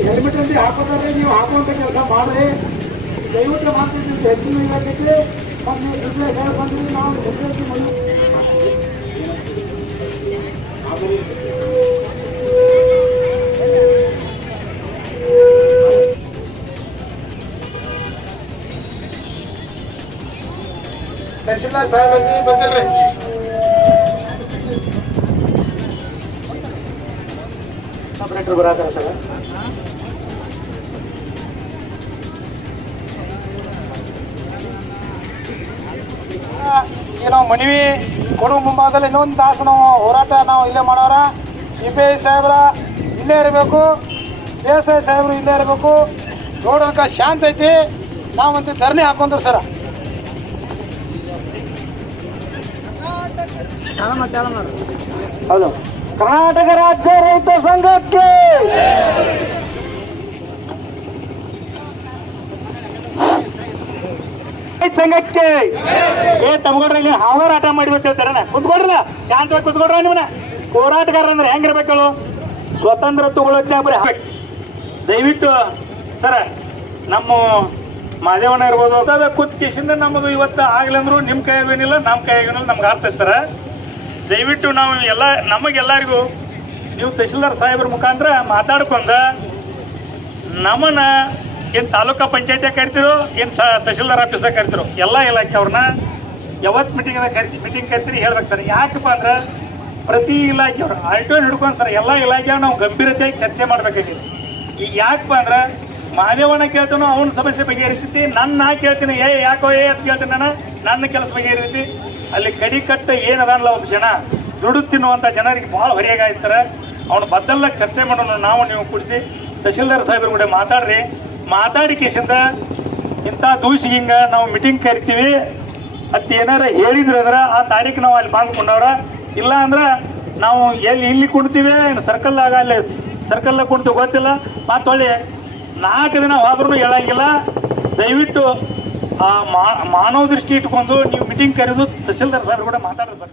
Helmet ಅಂತ ಹಾಕೋತಾರೆ ನೀವು ಹಾಕುವಂತ ಕೆಲಸ ಮಾಡ್ರಿ ದಯವಿಟ್ಟು ಮಾಡ್ತಿದ್ದೀವಿ ಹೆಚ್ಚಿನ ಇಲಾಖೆಗೆ ಮತ್ತು ನೀವು ದುಡ್ಡು ಹೇಳಿ ಬಂದ್ರಿ ನಾವು ಹೆಚ್ಚು ಮನೆ ತಹಶೀಲ್ದಾರ್ ಸಾಹೇಬ್ ಆಪರೇಟರ್ ಬರಾತಾರ ಸರ್ ನಾವು ಮನವಿ ಕೊಡುವ ಮುಂಭಾಗದಲ್ಲಿ ಇನ್ನೊಂದು ತಾಸು ನಾವು ಹೋರಾಟ ನಾವು ಇಲ್ಲೇ ಮಾಡೋರ. ಸಿ ಐ ಸಾಹೇಬ್ರ ಇಲ್ಲೇ ಇರಬೇಕು. ಎಸ್ ಐ ಸಾಹೇಬ್ರು ಇಲ್ಲೇ ಇರಬೇಕು. ನೋಡೋಕೆ ಶಾಂತ ಐತಿ. ನಾವಂತ ಧರಣಿ ಹಾಕೊಂಡ್ರು ಸರ. ಹೌದು. ಕರ್ನಾಟಕ ರಾಜ್ಯ ರೈತ ಸಂಘಕ್ಕೆ ಸಂಘಕ್ಕೆ. ಏ ತಮ್ಗೊಡ್ರಿ ಇಲ್ಲಿ ಹಾವರಾಟ ಆಟ ಮಾಡಿ ಹೇಳ್ತಾರಣ ಕುತ್ಕೊಡ್ರಲ್ಲ, ಶಾಂತವಾಗಿ ಕುತ್ಕೊಡ್ರ ನಿಮ್ಮನ್ನ? ಹೋರಾಟಗಾರ ಅಂದ್ರೆ ಹೆಂಗಿರ್ಬೇಕು ಸ್ವತಂತ್ರ ತಗೊಳ್ಳೋಕೆ. ದಯವಿಟ್ಟು, ಸರ, ನಮ್ಮ ಮಾದೇವಣ್ಣ ಇರ್ಬೋದು. ಅದ ಕುತ್ಕಿಸಿಂದ ನಮ್ಮದು ಇವತ್ತು ಆಗ್ಲಂದ್ರು ನಿಮ್ಮ ಕೈಯಾಗೇನಿಲ್ಲ ನಮ್ಮ ಕೈಯಾಗೇನಿಲ್ಲ ನಮ್ಗೆ ಆಗ್ತೈತೆ ಸರ ದಯವಿಟ್ಟು ನಾವು ಎಲ್ಲ, ನಮಗೆಲ್ಲರಿಗೂ ನೀವು ತಹಶೀಲ್ದಾರ್ ಸಾಹೇಬ್ರ ಮುಖಾಂತರ ಮಾತಾಡ್ಕೊಂಡ ನಮ್ಮನ್ನ ಏನು ತಾಲೂಕಾ ಪಂಚಾಯತಿಯಾಗ ಕರಿತಿರೋ, ಏನು ಸ, ತಹಶೀಲ್ದಾರ್ ಆಫೀಸ್ದಾಗ ಕರಿತಿರೋ, ಎಲ್ಲ ಇಲಾಖೆ ಅವ್ರನ್ನ ಯಾವತ್ತು ಮೀಟಿಂಗ್ದಾಗ ಕರಿ ಮೀಟಿಂಗ್ ಕರಿತೀರಿ ಹೇಳ್ಬೇಕು ಸರ್. ಯಾಕಪ್ಪ ಅಂದ್ರೆ ಪ್ರತಿ ಇಲಾಖೆಯವ್ರು ಆಲ್ಟೋ ಹಿಡ್ಕೊಂಡು ಸರ್, ಎಲ್ಲ ಇಲಾಖೆಯವ್ರು ನಾವು ಗಂಭೀರತೆಯಾಗಿ ಚರ್ಚೆ ಮಾಡ್ಬೇಕಾಗಿದೆ ಈಗ ಯಾಕಪ್ಪ ಅಂದ್ರೆ ಮಾದೇವಣ್ಣ ಕೇಳ್ತಾನೋ ಅವನ ಸಮಸ್ಯೆ ಬಗೆಹರಿಸ್ತೈತಿ ನನ್ನ ನಾ ಕೇಳ್ತೀನಿ. ಏ, ಯಾಕೋ, ಏ ಅಂತ ಕೇಳ್ತೀನಿ ನಾನು. ನನ್ನ ಕೆಲಸ ಬಗೆಹರಿತೈತಿ ಅಲ್ಲಿ ಕಡಿ ಕಟ್ಟ ಏನದಲ್ಲ ಒಂದು ಜನ. ದುಡ್ಡು ತಿನ್ನುವಂಥ ಜನರಿಗೆ ಭಾಳ ಹೊರೆಯಾಗಾಯ್ತು ಸರ್. ಅವನು ಬದ್ದಲ್ಲ ಚರ್ಚೆ ಮಾಡೋಣ ನಾವು, ನೀವು ಕೂಡಿಸಿ. ತಹಶೀಲ್ದಾರ್ ಸಾಹೇಬ್ರ ಕೂಡ ಮಾತಾಡ್ರಿ. ಮಾತಾಡಿ ಕೇಸಿಂದ ಇಂಥ ದೂಷಿ ಹಿಂಗೆ ನಾವು ಮೀಟಿಂಗ್ ಕರಿತೀವಿ ಅತ್ತ ಏನಾರ ಹೇಳಿದ್ರೆ ಅಂದ್ರೆ ಆ ತಾರೀಕು ನಾವು ಅಲ್ಲಿ ಬಾಂಗ್ಕೊಂಡವ್ರ ಇಲ್ಲ ಅಂದ್ರೆ ನಾವು ಎಲ್ಲಿ ಇಲ್ಲಿ ಕುಣ್ತೀವಿ ಸರ್ಕಲ್ ಆಗ ಅಲ್ಲಿ ಸರ್ಕಲ್ದಾಗ ಕುಣ್ತೀವಿ ಗೊತ್ತಿಲ್ಲ. ಮತ್ತೊಳ್ಳಿ ನಾಲ್ಕು ದಿನ ಹೋದ್ರೂ ಹೇಳಂಗಿಲ್ಲ. ದಯವಿಟ್ಟು ಆ ಮಾನವ ದೃಷ್ಟಿ ಇಟ್ಕೊಂಡು ನೀವು ಮೀಟಿಂಗ್ ಕರೆದು ತಹಸೀಲ್ದಾರ್ ಸರ್ ಕೂಡ ಮಾತಾಡ್ರಿ ಸರ್